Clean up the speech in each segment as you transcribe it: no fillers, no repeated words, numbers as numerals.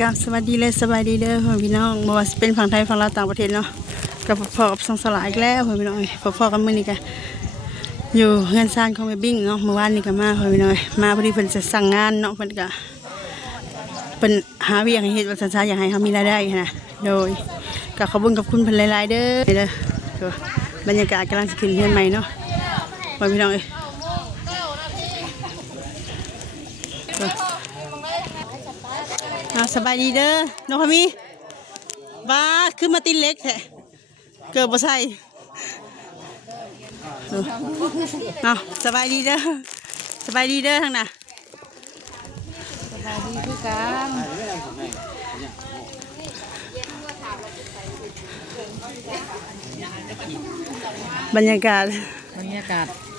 กับสวัสดีเลยสบายดีเด้อพี่น้องบ่ว่าสิเป็นฝั่งไทยฝั่งลาวต่างประเทศเนาะกับพ่อกับสองสลายอีกแล้วพี่น้องพ่อกันมื้อนี้กันอยู่เฮือนซ่านของแม่บิ้งเนาะเมื่อวานนี้ก็มาพี่น้องมาพอดีเพิ่นจะสั่งงานเนาะเพิ่นก็เป็นหาเวียงให้เฮ็ดว่าซั่นๆอยากให้เขามีรายได้นะโดยก็ขอบคุณกับคุณเพิ่นหลายๆเด้อบรรยากาศกำลังสิขึ้นเฮือนใหม่เนาะพี่น้องสบายดีเด้อน้องพามีบ้าขึ้นมาตีนเล็กแท้เกิดบ่ใส่สบายดีเด้อสบายดีเด้อทั้งน่ะสบายดีคือกันบรรยากาศ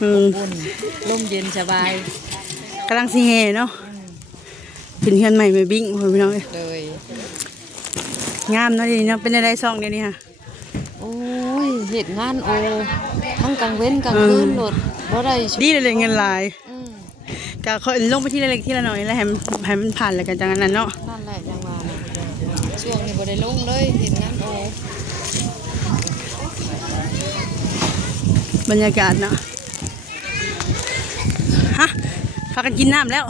อุ่นลมเย็นสบายกำลังสิเฮเนาะเป็นเฮือนใหม่ไม่บิ้งพี่น้องเลยงามเนาะนี่เนาะเป็นอะไรซองเดี๋ยวนี้ค่ะโอ้ยเห็ดงานโอทั้งกลางเว้นกลางคืนโหลดบ่ได้ดีเลยเงินหลายก็เขาลงไปที่เล็กๆที่ละหน่อยแล้วให้มันผ่านแล้วกันจังนั้นเนาะนั่นแหละจังว่าช่วงนี้บ่ได้ลงเลยเห็ดงานโอบรรยากาศเนาะฮะพากันกินน้ำแล้ว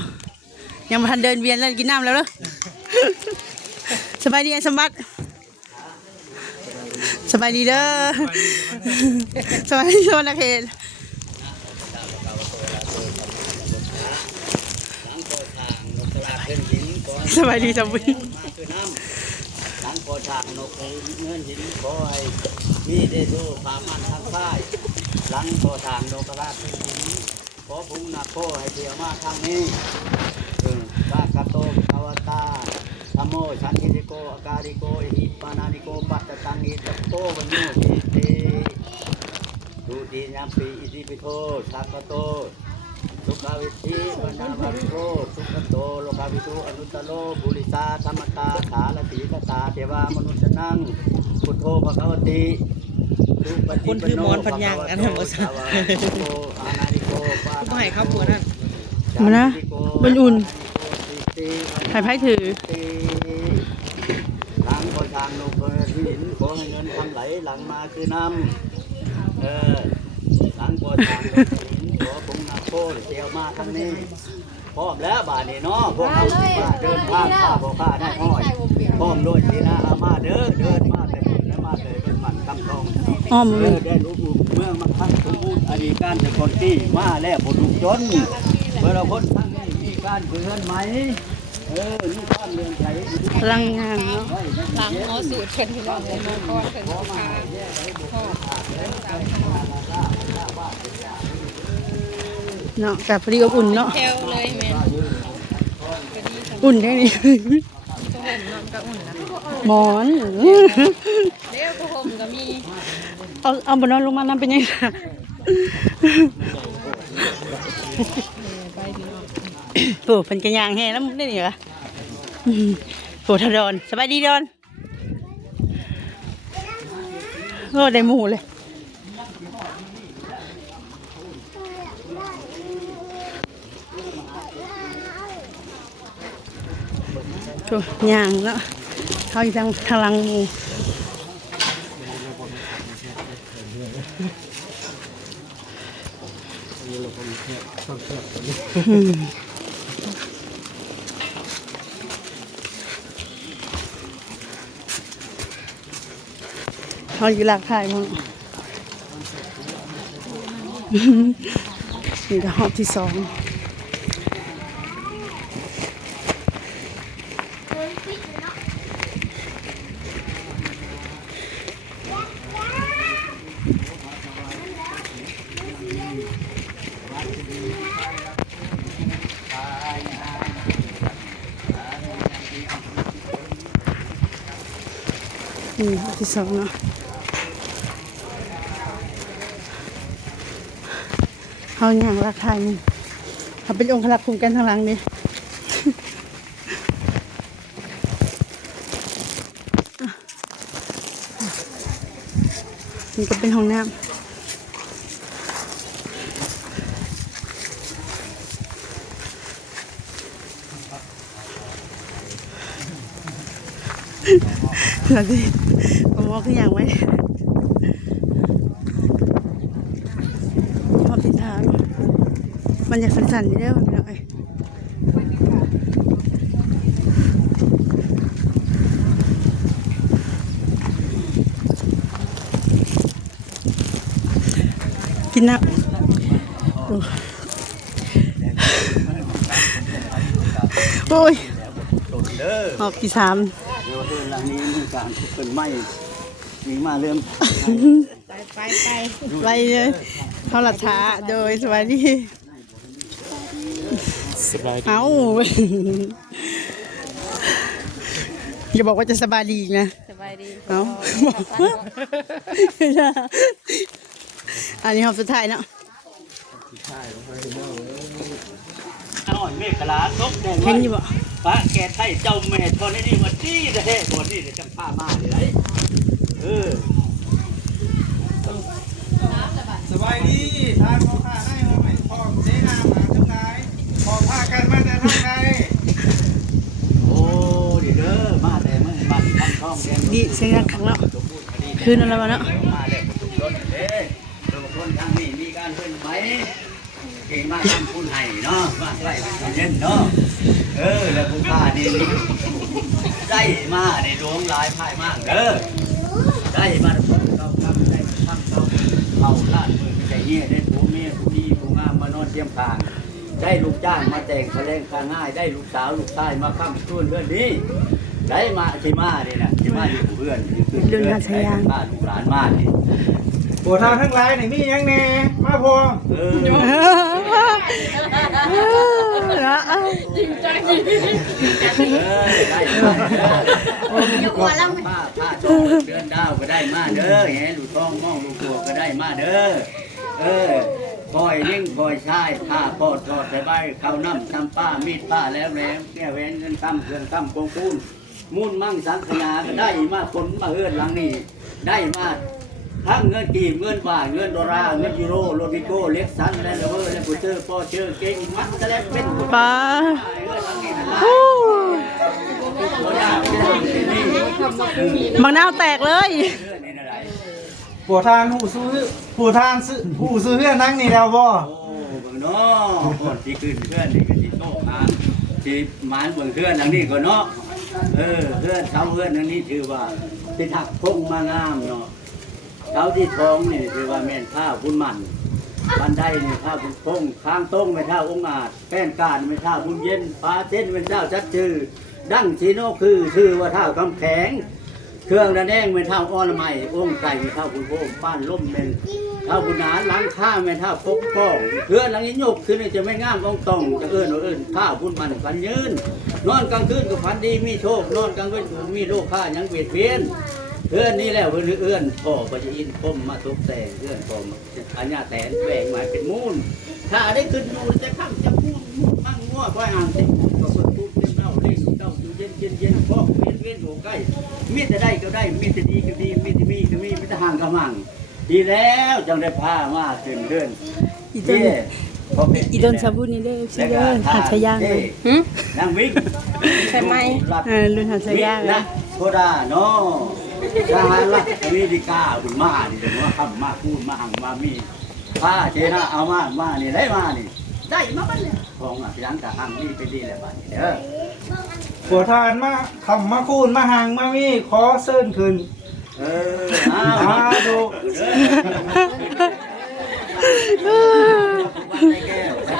ยังมาทันเดินเวียนแล้วกินน้ำแล้วเหรอสบายดีไอ้สมบัติสบายดีเด้อสบายดีโซนนะเคนสบายดีสมบูรณ์หลังโคชางนกเงินหินคอยมีเดโซพามันทั้งค่ายหลังโคชางนกกระดาษหินขอพุงนาโคให้เดียวมาทางนี้กากาโตภาวตาธโมชันติโกอาการิโกอิปานานิโกปัตตตังอิตโกวันโนอิติดูดียามปีอิติปิโทสักโตสุขวิธีวนาวัโกสุขโตโลกาวิทูอนุตตโลบุริสาธรรมตาสารติกตาเทวามนุษย์นังพุทโธภควติคนคือมอนพันยังอันนั้นบ่ซะบ่ให้เข้าปัวนั่นมานะบนอุ่นไผ่ไผ่ถือหลังพอทางลงเรือหินขอให้เงินทำไหลหลังมาคือน้ำหลังพอทางลงหินขอคงนาโคเจียวมาทางนี้พร้อมแล้วบาดนี้เนาะพวกเราเดินทางข้าบ่ข้าได้ห้อยพร้อมด้วยทีนะอามาเดินมาแต่แล้วมาเลยเป็นมันคำทองได้รู้เมืองมันทั้งสมบูรณ์อดีตการแต่คนที่มาแล้วบุรุษจนเมื่อเราพ้นทั้งนี้มีการเพื่อนไหมนี่บ้านเมืองไทยพลังงานเนาะหลังหมอสูตรเพิ่นพี่น้องเลยมก้อนเพิ่นพาเนาะกับพอดีอบอุ่นเนาะแถวเลยแม่อุ่นแค่นี้ก็ห่มนอนก็อุ่นนะหมอนเดี๋ยวก็ห่มก็มีเอาบนนอนลงมาน้ำเป็นยังไงปู่เป็นกระยางแห่แล้วมึงได้เหรอปู่ทะดอนสบายดีดอนได้หมูเลยปู่ย่างแล้วเขาอยู่ทางหลังหมูเขาอยู่หลักถ่ายมั้งนี่ก็หอบที่สองที่สองเนาะเขาอย่างราคานี่เขาเป็นองค์ขลักคุมกันทางหลังนี่นี่ก็เป็นห้องน้ำ น สวัสดีผมมองขึ้นอย่างไว้ชอบทิศทางมันอยากสั่นๆนี่เด้อพี่น้อยกินน้ำโอ้ย ต้นเด้อ ออกที่สาม เดี๋ยวเดือนหลังนี้มีการเป็นไม้มีมาเริ่ม ไปเลยเขาหลับช้าโดยสวัสดี สบายดี เอาอย่าบอกว่าจะสบายดีอีกนะ สบายดี เอาอันนี้หอบสุดท้ายเนาะ น้อยเมฆลาตกแดง เห็นอยู่บ่ พระแกไทยเจ้าแม่ทนนี่วันนี้นะเฮ้คนนี้เดี๋ยวจะพามาเลยไรสบายดีทางเขาพาให้มาใหม่พร้อมเสนามาทั้งหลายพร้อมพากันมาแต่ทางใด โอ้ดีเด้อมาแต่เมื่อบันทำท้องแดง ดีเสียงดังขังเนาะคืนอะไรวะเนาะ มาแล้วทุกคนเด้ทุกคนทางนี้มีการเพิ่นไหมเก่งมากทำคุณให้เนาะมาใกล้เป็นเย็นเนาะแล้วผู้ข้านี่ได้มาในดวงลายพ่ายมากได้มาเราทำได้ทำเราล้านมือไม่ใช่เงี้ยได้ผู้เมียผู้ดีผู้งามมานอนเทียมทางได้ลูกจ้างมาแต่งแสดงข้างง่ายได้ลูกสาวลูกชายมาค้ำช่วยเพื่อนดีได้มาที่มาเนี่ยนะที่มาอยู่เพื่อนได้บ้านลูกหลานมาเนี่ย ปวดทางทั้งหลายนี่มีหยังแน่มาพร้อม ได้ผ้าโจมเดือนดาวก็ได้มาเด้อแหลูกท้องมองลูกตัวก็ได้มาเด้อคอยนิ่งคอยชายผ้าพอดทอดใส่ใบข้าวน้ำทำป้ามีดป้าแล้วแก้แหวนเงินตั้มเครื่องตั้มกงคูนมุ่นมั่งสังขยาก็ได้มาคนมาเอื้อนหลังนี้ได้มาทั้งเงินกีบเงินบาทเงินดอลลาร์เงินยูโรโลบิโก้เล็กซันและเลเวอร์และบูเตอร์ปอเชอร์เก่งมัดและเป็น ป้า บางนาวแตกเลย ปวดทางหูซื้อปวดทางซื้อหูซื้อเพื่อนนั่งนี่แล้วบ่ โอ้เบิ่งเนาะคนที่ขึ้นเพื่อนนี่ก็สิโตมาที่หมานเบิ่งเพื่อนหลังนี้ก็เนาะเพื่อนเสาเพื่อนหลังนี้ถือว่าเป็นหักพงมางามเนาะเสาที่ท้องนี่ถือว่าแม่นข้าวบุญมันบันไดนี่ข้าวบุญพงข้างต้งไม่เท่าองค์อาจแป้นการไม่เท่าบุญเย็นฟ้าเส้นเป็นเจ้าชัดชื่อดั้งชีโนคือชื่อว่าเท่าคำแข็งเครื่องระแดงเป็นเท่าอ้อนใหม่องค์ไก่เป็นเท่าบุญโพงป้านล่มเป็นเท่าบุญหนาหลังข้าเป็นเท่าปกป้องเพื่อนหลังนี้ยกขึ้นจะไม่ง่ามองตองจะเอื้อนข้าวบุญมันฝันยืนนอนกลางคืนก็ฝันดีมีโชคนอนกลางคืนก็มีโรคข้ายังเบียดเบียนเพื่อนนี่แล้วเพื่อนพ่อปัจจินคมมาตกแต่งเพื่อนพ่ออัญญาแตนแหวงหมายเป็นมูลถ้าได้ขึ้นดูจะข้ามจะพูดมั่งง้อก้อยอ่างเต็มก็เปิดปุ๊บเต็มเล่าเล่นเต้าอยู่เย็นพ่อเวียนหัวใกล้มีแต่ได้ก็ได้มีแต่ดีก็ดีมีแต่มีก็มีมีแต่ห่างก็ห่างดีแล้วจังได้พามาขึ้นเดิน อีโดนซาบุนี่เด้อพี่เด้อหัดชายางเลย นางวิ่ง ใช่ไหม รุ่นหัดชายางเลย นะโคดาเนาะทหารรัฐอเมริกาบุญมาดิจะมาคำมาพูดมาหังมามีผ้าเจนะเอามานี่ได้มานี่ได้มาบ้านเลยของอ่ะยังกะหังนี่ไปดีแหละบ้านนี่เด้อ ปวดทานมาทำมาคูนมาหางมามีขอเซิ้นขึ้น มาดู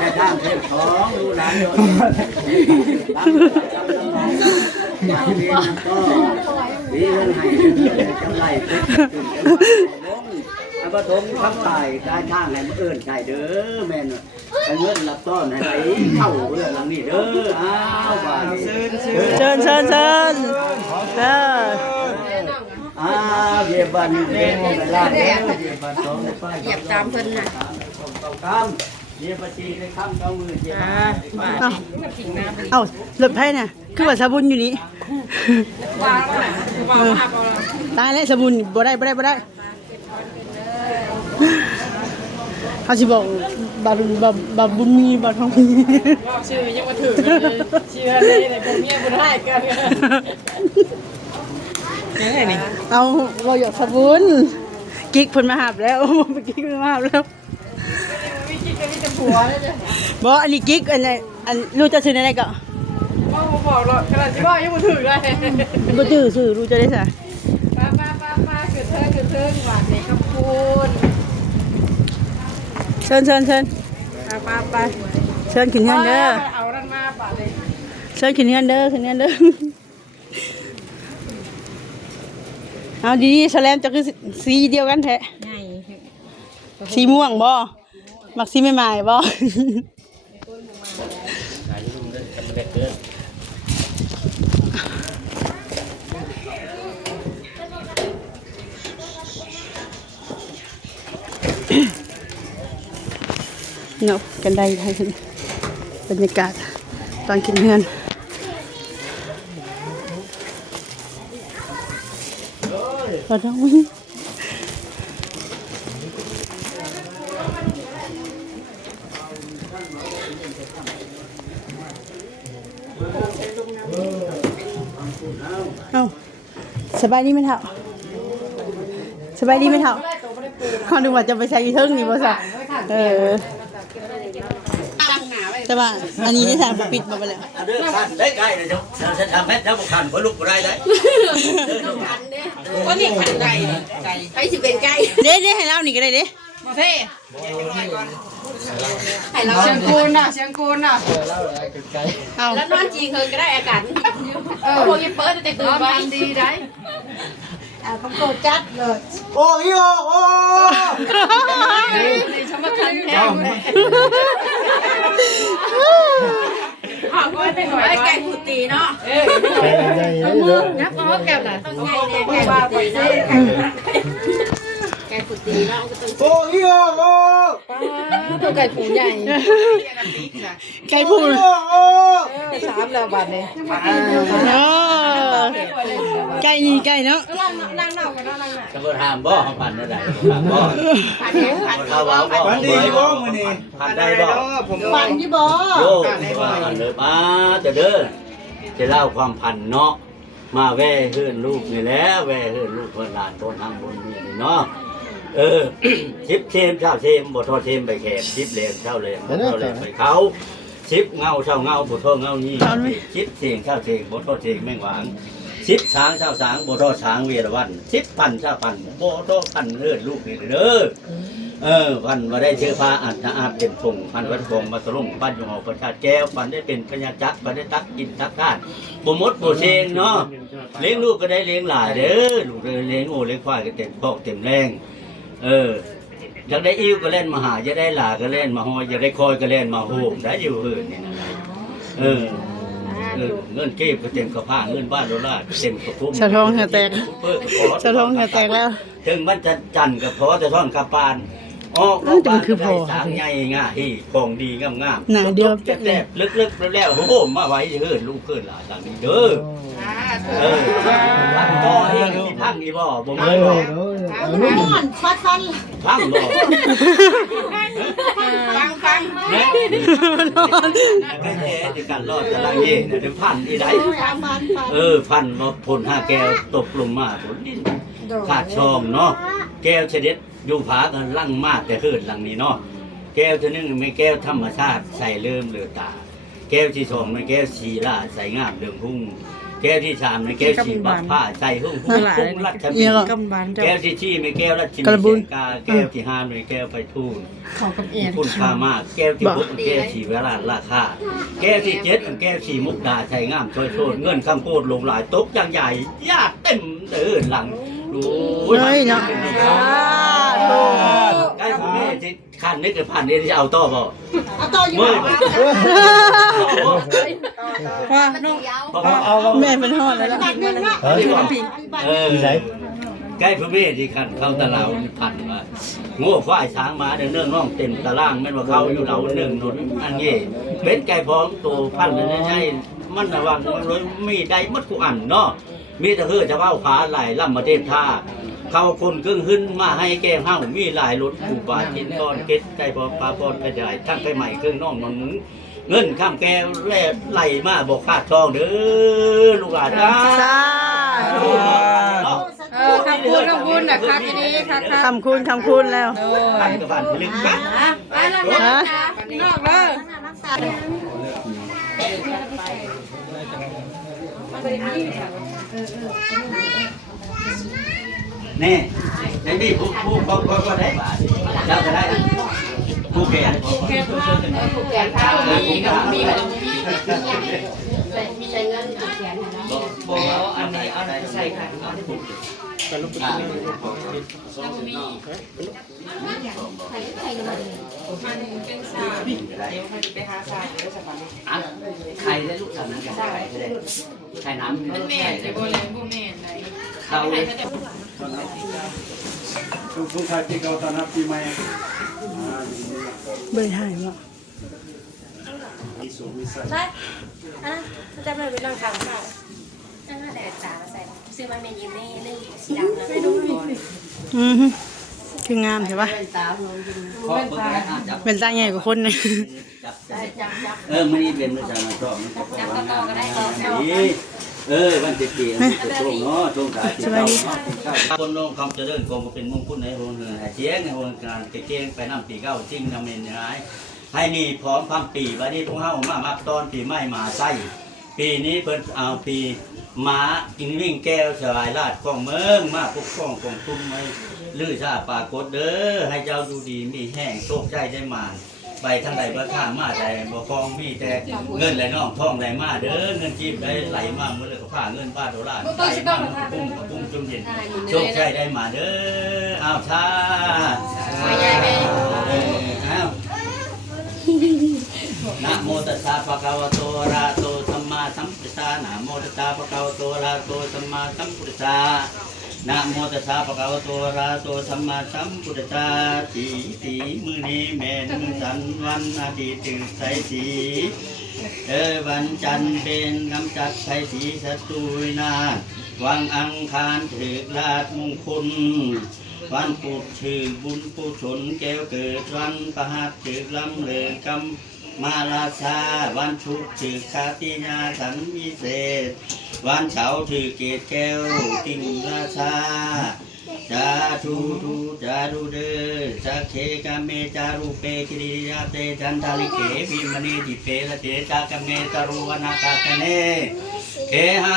จะทำเทปของดูหลานโยนอยากเรียนก็ดีเรื่องให้จำไรเป็นอาปฐมคำตายได้ทางให้มาเอิญใช่เด้อแม่นเงินรับต้อนให้ไหลเข้าเรื่องหลังนี้เด้ออ้าวบ้านเชิญเเหยียบบันเล่นเวลาเล่นเหยียบบันสองในป้าย เหยียบตามเพิ่นน่ะ คำเหยียบบัญชีในคำเก้ามือเหยียบ เอาหลบให้น่ะคือว่าซาบุนอยู่นี่ตายแล้วซาบุนบ่ได้เขาสิบอกบาบุญมีบาทองมี ชื่อยังมาถือเลยชื่ออะไรในพวกเมียบ่ได้กัน ยังไงนี่ เอาเราอยากสบุนกิ๊กเพิ่นมาหาบแล้วไปกิ๊กเพิ่นมาหาบแล้วมีกิ๊กก็มีแต่ผัวเลยจ้ะบ่อันนี้กิ๊กอันไหนอันรู้จะซื้อในไหนก็บ่บอกหรอกขนาดสิบ่ยังบ่ถือเลยบ่ถือซื้อรู้จะได้ซะป้าคือเทิงหวานนี่กับปูนเชิญไปเชิญขึ้นเงินเด้อเอานั่นมาบาดเลยเชิญขึ้นเงินเด้อเอาดีๆแสลมจะคือสีเดียวกันแท้สีม่วงบ่มักสีใหม่ๆบ่เนาะกันได้ให้บรรยากาศตอนกินเฮือนเราต้องวิ่งเอาสบายดีไหมเท่าสบายดีไหมเท่าเขาดูว่าจะไปใช้ยีเทิงนี่บ่ซะแต่ว่าอันนี้ได้ทางปิดมาไปแล้ว เด้อขันได้ไก่เลยจ้ะฉันทำให้เจ้าบุคคลคนลุกบ่ได้ได้ ก็นี่ขันไก่ไก่สิเป็นไก่ เด้ให้เล่านี่ก็ได้เด้ มาเพ่ให้เราเชียงกูนน่ะเอา แล้วนอนจีเคินก็ได้อากาศพวกยังเปิดแต่ตื่นไปดีได้เขาโกจัดเลย โอ้ยโอ้ ในชมคันแห้งเลยหอบก็ได้หน่อยไก่ผุดตีเนาะนับเอาแก้วน่ะต้องไงเนี่ยไก่ผุดตีเนาะไก่ผุดตีเนาะก็ต้อง โอ้ยโอ้ ตัวไก่ผูใหญ่ ไก่พู สามแล้วบาทเนี่ย ไก่นี่ไก่เนาะ นั่งเน่ากันนั่งน่ะ จะบ่ถามบ่เฮาปั่นได้ได้ถามบ่ ผ่านแห้งผ่าน เขาว่าบ่ วันดีบ่มื้อนี้ ปั่นได้บ่ ผม ปั่นยี่บ่ โยว่ากันเด้อมาจะเด้อจะเล่าความพันเนาะมาแว่เฮือนลูกนี่แหละแว่เฮือนลูกเพิ่นหลานต้นทางบนนี่เนาะชิปเชมเช้าเชมบ่ทอดเชมไปแขกชิปเลนเช้าเลนบ่ทอดเลนไปเขาชิปเงาเช้าเงาบ่ทอดเงานี่ชิปเสียงเช้าเสียงบ่ทอดเสียงแม่งหวานชิปช้างเช้าช้างบ่ทอดช้างเวรวันชิปพันเช้าพันบ่ทอดพันเฮือนลูกนี่เด้อพันว่าได้เชื้อพาอันอาเต็มส่งพันวัดทองมาตรงปั้นอยู่หอประชาแก้วพันได้เป็นปัญญาจักรพันได้ตักกินตักทานบ่หมดบ่เชงเนาะเลี้ยงลูกก็ได้เลี้ยงหลายเด้อลูกเลี้ยงโอเลี้ยงควายก็เต็มพอกเต็มแรงอยากได้อิ่วก็เล่นมาหาอยากได้หลาก็เล่นมาหอยอยากได้คอยก็เล่นมาโฮมได้อยู่นี่นะเงินเก็บก็เต็มกระเพาะเงินบ้านโดล่าเต็มกระพุ้ม สะท้องเหงื่อแตกสะท้องเหงื่อแตกแล้ว ถึงมันจะจันกับพอจะท่อนกระปานสางใหญ่ง่ายของดีงามๆ หนาเดียว แซ่บลึกๆแล้วโอ้โหมาไว้เฮือนลูกเฮือนหลานต่างนี้เด้อวันต่อเองสิพังอีบ่บ่มาบ่พังบ่ฟังเนี่ยไปแย่ในการรอดจะลังเย่เนี่ยพันอีได้พันมาผล5แก้วตกลงมาผลนี่ขาดช่องเนาะแก้วเฉด็ดอยู่ผากันลั่งมากแต่เฮือนหลังนี้เนาะแก้วตัวนึงไม่แก้วธรรมชาติใส่เริ่มเลือตาแก้วที่2ไม่แก้วสีล่าใส่งามเดืองพุ่งแก้วที่3ไม่แก้วสีบักผ้าใส่หุ่งรัดขมิ้นแก้วที่4ไม่แก้วรัดชิมเสียงกาแก้วที่5ไม่แก้วไปทูนคุณค่ามากแก้วที่6แก้วสีเวลาราคาแก้วที่7แก้วสีมุกดาใส่งามช่วยโชดเงินคำโคตรลงหลายตกอย่างใหญ่ญาติเต็มหลังดูเฮ้ยเนาะ ใกล้ผมนี่ที่ขันนี่คือพันนี่จะเอาต่อบ่ เอาต่ออยู่ ว่าแม่เป็นห่อแล้วล่ะ ใกล้ผมนี่ที่ขันเข้าตะลาวพันว่าโง่ควายช้างมาเดินเนื่องน้องเต็มตะล่างแม่นว่าเขาอยู่เราหนึ่งหนุนอันนี้เป็นไก่พร้อมตัวพันเลยใช่มันระวังมันเลยมีได้มัดกูอันเนาะมีแต่เพื่อจะเข้าขาไหลล่ำมาเทพท่าเขาคนกึ่งขึ้นมาให้แกงห้าวมีหลายรถปูบาทินตอนเก็ดไก่ปอปลาปอนกระจายทั้งไปใหม่เครื่องน้องนนเงินข้ามแก้วแล่ไหลมาบอกขาดทองเด้อลูกหลานนะ คุณนะคะทีนี้ค่ะ คำคูณแล้ว บ้านกับบ้านลึกบ้าน ไปแล้วนะพี่น้องเลย นี่ในนี่ผู้ก็ได้บาทเจ้าก็ได้ผู้แก่ ถูกแก่ข้าวมีกับมีใช้เงินถูกแก่นะ บอกเอาอันไหนใส่ค่ะไข่ได้ลูกสาวนั้นกันไข่น้ำ เป็นแม่จะโบเลนผู้แม่ไหน เขา ทุกท่านที่เขาต้อนรับปีใหม่ เบิ่งถ่ายบ่ มีสูงมีสัน ได้จะไปเป็นรองเท้าค่ะนั่นแหละจ๋าใส่ซื้อมันเป็นยิมนี่นึ่งสีดำนะไม่รู้ คืองามใช่ปะ ขอเปิดให้จับ เป็นตาใหญ่กว่าคนเลย มันนี่เป็นประจำชอบมันจับก็ได้วันเด็กๆมันจะโชว์เนาะโชว์กาที่เราคนลงคำจะเดินกองก็เป็นมงคลในโรงเรือนเชียงในโรงการเก่งไปน้ำปีเก้าจริงทำเองยังไงให้นี่พร้อมความปีวันนี้พวกเฮามาตอนปีไม่มาใส่ปีนี้เพิ่นเอาปีม้ากินวิ่งแก้วสลายลาดกองเมืองมาปกป้องกองทุ่มไม่ลื้อชาปากดเด้อให้เจ้าดูดีมีแห้งโชคใจได้มาไปทั้งใดบ่ข้ามาแต่บ่ฟองมีแต่เงินไหลน้องท่องไหลมาเด้อเงินจีบได้ไหลมาเมื่อเลยก็ผ่าเงินบ้านดอลลาร์ไหลมาปุ้งจมเย็นโชคใจได้มาเด้ออ้าวชาอ้าวนะโมตัสสะภะคะวะโตอะระหะโตสัมมาสัมพุทธัสสะนะโมตัสสะภะคะวะโตอะระหะโตสัมมาสัมพุทธัสสะนะโมตัสสะภะคะวะโตอะระหะโตสัมมาสัมพุทธัสสะสีมือนี้แม่นมือสันวันอาทิตย์ตื่นใสสีวันจันทร์เป็นกำจัดไสสีศัตรูนาวันอังคารถือลาดมงคลวันพุธชื่อบุญกุศลแก้วเกิดวันพฤหัสชื่อลำเลิกกำมาลาชาวันศุกร์ชื่อคาติญาสันวิเศษวันเสาร์ชื่อเกศแก้วติงราชาจาทูจารุเดสักเคกเมจารุเปกิริยาเตจันทาลิเกวิมณีดิเปละเตจากเมตรุวนากาคเนเกหา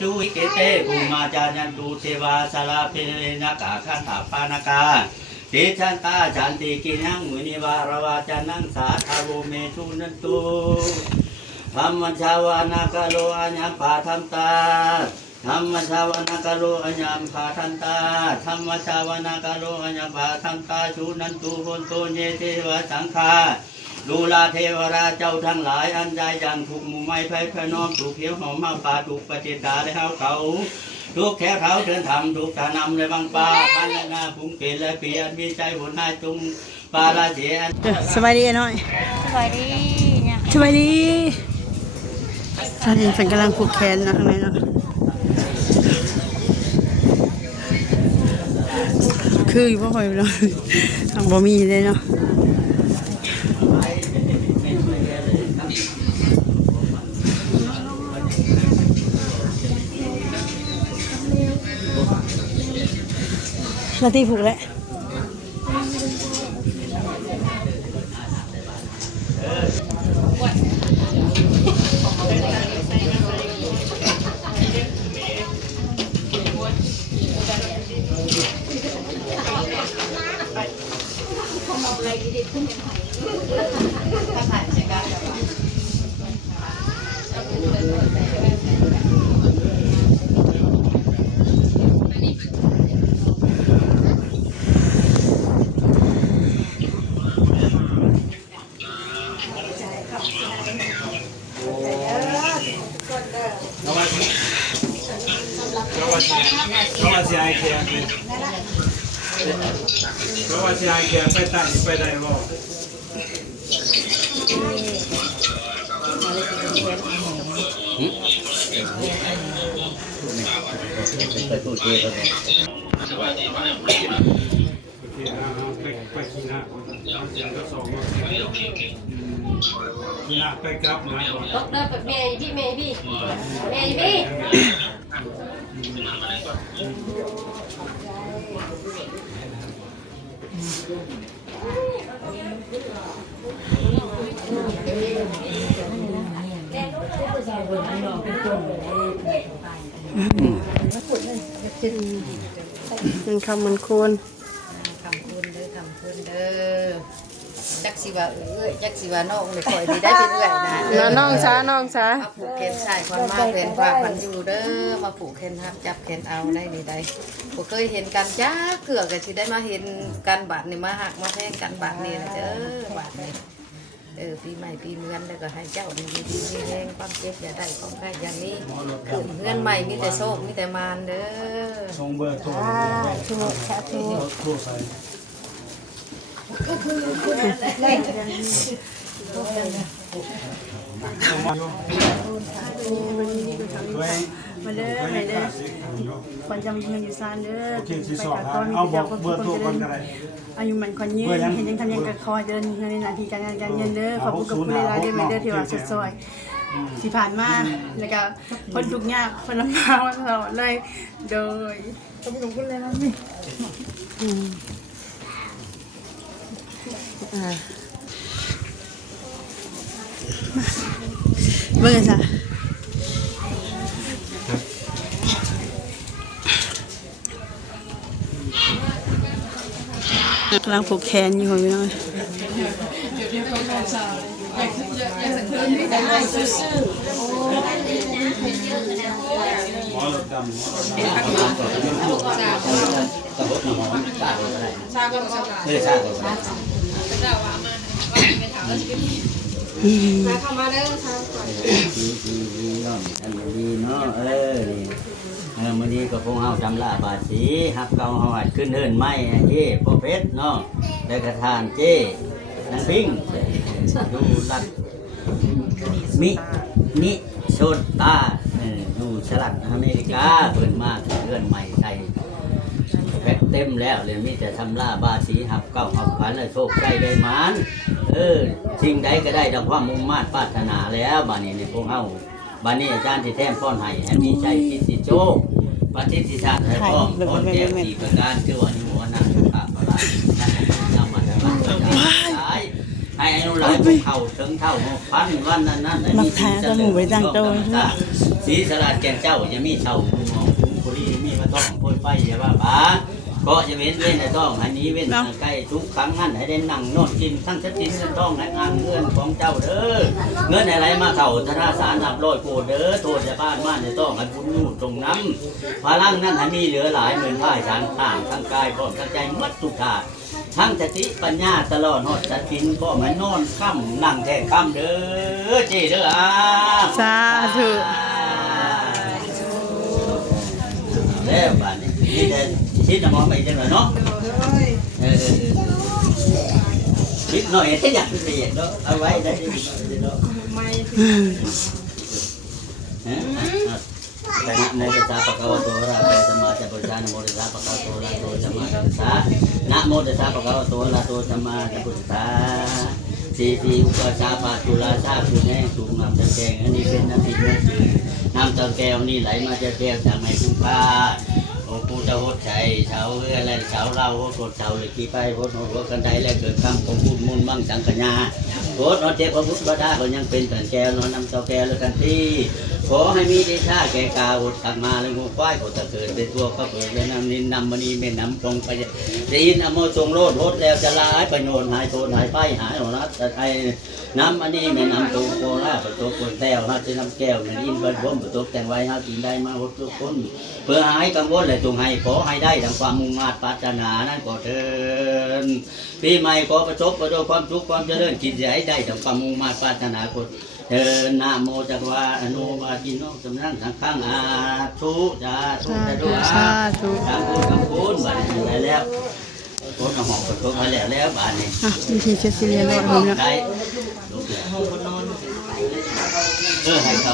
จุวิเกเตภูมาจายันตุเทวาสลาเพเนนักาคันถาปานากาติชันตาจันติกินังมุนิวารวาจานังสาธาโรเมตุนันตุธรรมชาวานากาโลอัญญปาธรรมตาธรรมชาวนากาโลอัญญปาธรรมตาธรรมชาวนากาโลอัญญปาธรรมตาชุนันตุโหนโตเยเทวสังฆาดูลาเทวราเจ้าทั้งหลายอันใดอย่างถูกหมู่ไม้ไผ่พน้อมถูกเขียวหอมมาป่าถูกปฏิตาและเฮาเขาทุกแค่เขาเดินทำถูกตานำเลยบางป่าพันนาพุงเกลและเปียนมีใจหัวหน้าจุงปาราเจียน สบายดีหน่อย สวัสดีเนี่ย สบายดีตอนนี้เป็นกำลังผูกแขนนะข้างในเนาะคืออยู่บ่ค่อยเนาะบ่มีเลยเนาะนาทีผูกแล้วเขาว่าสิไอเคียไปตั้งไปได้บ่ ไปพูดเกี่ยวกับไปกินหน้าเอาเสียงก็สองว่ากินหน้าไปกลับนะ รถเดินแบบเมย์พี่เมย์พี่ เป็นคำเหมือนควร คำคุณเด้อคำคุณเด้อจักสิว่าจักสิว่าน้องเลยคอยดีได้เป็นเอื้อยนะ น้องช้าน้องช้า มาผูกแขนใส่ความมาแขนฝากมันอยู่เด้อมาผูกแขนทับจับแขนเอาได้ดีได้บ่เคยเห็นกันจ้าเกือก็สิได้มาเห็นกันบาดนี่มาหักมาแพงกันบาดนี่นะเด้อบาดนี่ปีใหม่ปีเมือนแล้วก็ให้เจ้าดีมีแรงความเจ็บอย่าได้ความใกล้อย่างนี้คือเงินใหม่มีแต่โชคมีแต่มารเด้อ ส่งเบอร์โทรโทรไปมาเด้อมาเด้อคนจะมีเงินอยู่ซานเด้อ โอเคสิสอบเอาบอกเบอร์โทรกันก็ได้ อายุมันคนยืนเห็นยังทำยังกระคอยเดินในนาทีการงานการเงินเด้อขอบคุณกับผู้ได้รายได้มาเด้อที่ว่าสุดซอยที่ผ่านมาแล้วก็คนทุกข์ยากคนลำบากมาตลอดเลยโดยขอบคุณเลยนะนี่เมื่อไงจ๊ะกำลังผูกแขนอยู่พี่น้อยเข้ามาเด้อค่ะก่อน ดีเนาะอันดีเนาะมื้อนี้ก็คงเฮาจำลาบาสีฮักเก่าเฮาขึ้นเฮินไม้เฮ้พ่อเพชรเนาะได้กระทานเจ้นางพิงดูลัดมิโชดตาดูสลัดอเมริกาเพิ่นมาเฮือนใหม่ไทยแพ็คเต็มแล้วเลยมีแต่ทำลาบาสีฮักเก่าฮักพันและโชคใจได้หมานสิ่งใดก็ได้ดังความมุ่งมา่ปรารถนาแล้วบัดนี้ในพวกเฮาบัดนี้อาจารย์ที่แท้ป้อนให้มีใจคิดสิโชคปฏิทิชาติให้พร้อมป้อนแก้ว4ประการคือว่านิวนาข้าพระราชนำมาทำให้อนุรักษ์ภูเขาถึงเท่าพันวันนั้นมีสีสลัดสีสลัดแก่เจ้าจะมีเท่าภูของภูโคลีมีมาต้องพ่นไฟอย่าว่าบ้าก็จะเว้นในต้องอันนี้เว้นใกล้ทุกครั้งนั้นให้ได้นั่งนอนกินทั้งชัดจินต้องให้งานเงินของเจ้าเด้อเงินอะไรมาเข่าธนาสารนับร้อยโกดเด้อโทษจะบ้านมาจะต้องให้บุญนู่ตรงน้ำพลังนั้นให้มีเหลือหลายหมื่นพ่ายช้างต่างทั้งกายพร้อมทั้งใจมัดทุกขาทั้งสติปัญญาตลอดหอดจัดกินก็เหมือนนอนค่ำนั่งแท่ค่ำเด้อเจเด้อสาธุ แล้วบ้านนี้นี่แต่ชิดน้ำมันไปจังเลยเนาะชิดหน่อยที่อยากเรียนเนาะเอาไว้ได้เนาะในภาษาปะกาวะโตระเปสมาจะปุจานะโมตัสสะปะกาวะโตระโตสัมมาสัมพุทธัสสะนะโมตัสสะปะกาวะโตระโตสัมมาสัมพุทธัสสะสีอุปชาปาจุลาชาคือแห้งสูงน้ำตะแกงอันนี้เป็นน้ำพริกน้ำจืดน้ำตะแกงนี่ไหลมาจากแก้วจากไม้คุ้มค่าโอ้กูจะหดใจเช้าอะไรเช้าเล่าโหดเช้าเลยกี่ไปโหดกันได้แล้วเกิดคำของพูดมุ่นมั่งสังกัญญาโหดนอนเจ็บพระพุทธบดาก็ยังเป็นแต่แก้วนอนน้ำตะแกงแล้วกันที่ขอให้มีเดชะแก่กาหดตักมาเลยงูควายก็จะเกิดเป็นตัวก็เกิดเป็นน้ำนินน้ำมณีเป็นน้ำตรงไปได้ยินอโมทรงโลดโหดแล้วจะลายประโยชน์หายโทษหายไปหายหรัฐไทยน้ำอันนี้แม่น้ำตรงโคราชประตูคนแก้วฮะจะน้ำแก้วเหมือนอินเบิร์ดบ่มประตูแต่งไว้ฮะกินได้มาหดทุกคนเพื่อหายกังวลและจงให้ขอให้ได้ดังความมุ่งมา่ปรารถนานั้นก็เถิดปีใหม่ขอประสบประด้วยความสุขความเจริญกิจใจได้ดังความมุ่งมา่ปรารถนาก็เถิดนะโมจักวาอนุวาทิโนสำนักสังฆังอาทุจาทุจะด้วยทำบุญบัดนี้ได้แล้วโคตรหอมโคตรแล้วบ้านนี้วิธีเช็ดซีเรียนรอดผมนะ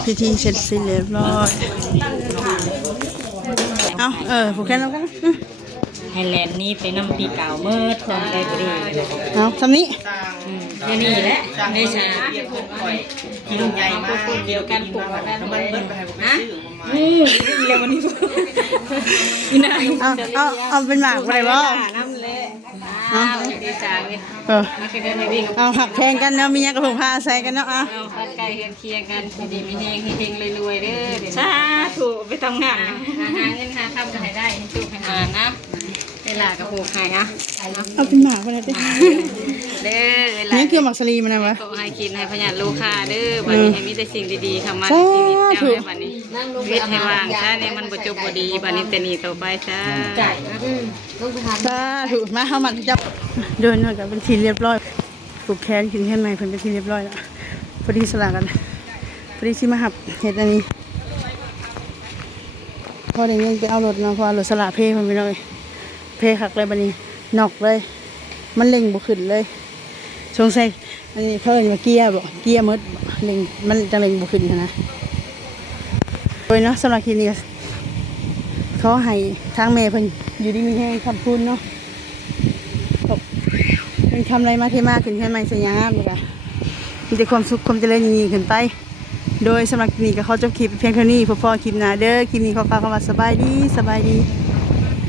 พิธีเช็ดซีเรียนรอดเอาผูกแขนแล้วกันไฮแลนด์นี่ไปน้ำปีเก่าเมื่อทำได้บริเอาทำนี้อย่างนี้แหละในชากินใหญ่มากเดียวกันปลูกมาได้น้ำมันเบิ้ลไปให้ผมซื้อเร็ววันนี้เอาเป็นหมากอะไรบ้างน้ำเละ อ้าวดีจ้าเว้ย มาคือเดินไปวิ่ง เอาหักแทงกันเนาะมีหยังกับผมพาใส่กันเนาะอ่ะ เอาพัดไก่เฮียนเคียงกันดีมีเฮงเฮงรวยๆเด้อเดี๋ยวสาธุไปทำงานหาเงินหาทำก็ให้ได้ให้จุกให้หานะเวลากับผูกให้อ่ะ เอาเป็นหมาไปเลยเด้อ เด้อเวลา นี่คือหมักสลีมันนะวะ ขอให้กินให้พญาลูกค้าเด้อบัดนี้ให้มีแต่สิ่งดีๆเข้ามาในชีวิตเจ้าในบัดนี้วิทย์ให้ว่างซะเนี่ยมันบ่จบบ่ดีบัดนี้แต่นี่ต่อไปซะ สาธุมาเฮามันจับเดินหน่อยกับเป็นทีเรียบร้อยปลูกแขนขึ้นแค่ไหนเพิ่นเป็นทีเรียบร้อยแล้วพอดีสลากันพอดีสิมาหับเฮ็ดอันนี้พอได้เงินไปเอารถเนาะเพอรถสลาเพเพิ่นไปเลยเพคักเลยบัดนี้นอกเลย มันเล็งบ่ขึ้นเลยสงสัยอันนี้เพิ่นว่าเกียร์บ่เกียร์หมดบ่เล็งมันจะเล็งบ่ขึ้นหั้นนะโดยเนาะสำหรับคลิปนี้ก็ขอให้ทางแม่เพิ่นอยู่ดีมีแรงคำพูนเนาะเป็นคำอะไรมาเทมาขึ้นขึ้นใหม่สยามเลยค่ะมีแต่ความสุขความเจริญยิ่งขึ้นไป โดยสำหรับคลิปนี้ก็ขอจบคลิปเพียงเท่านี้พอๆคลิปหน้าเด้อคลิปนี้ขอกล่าวคำว่าสบายดี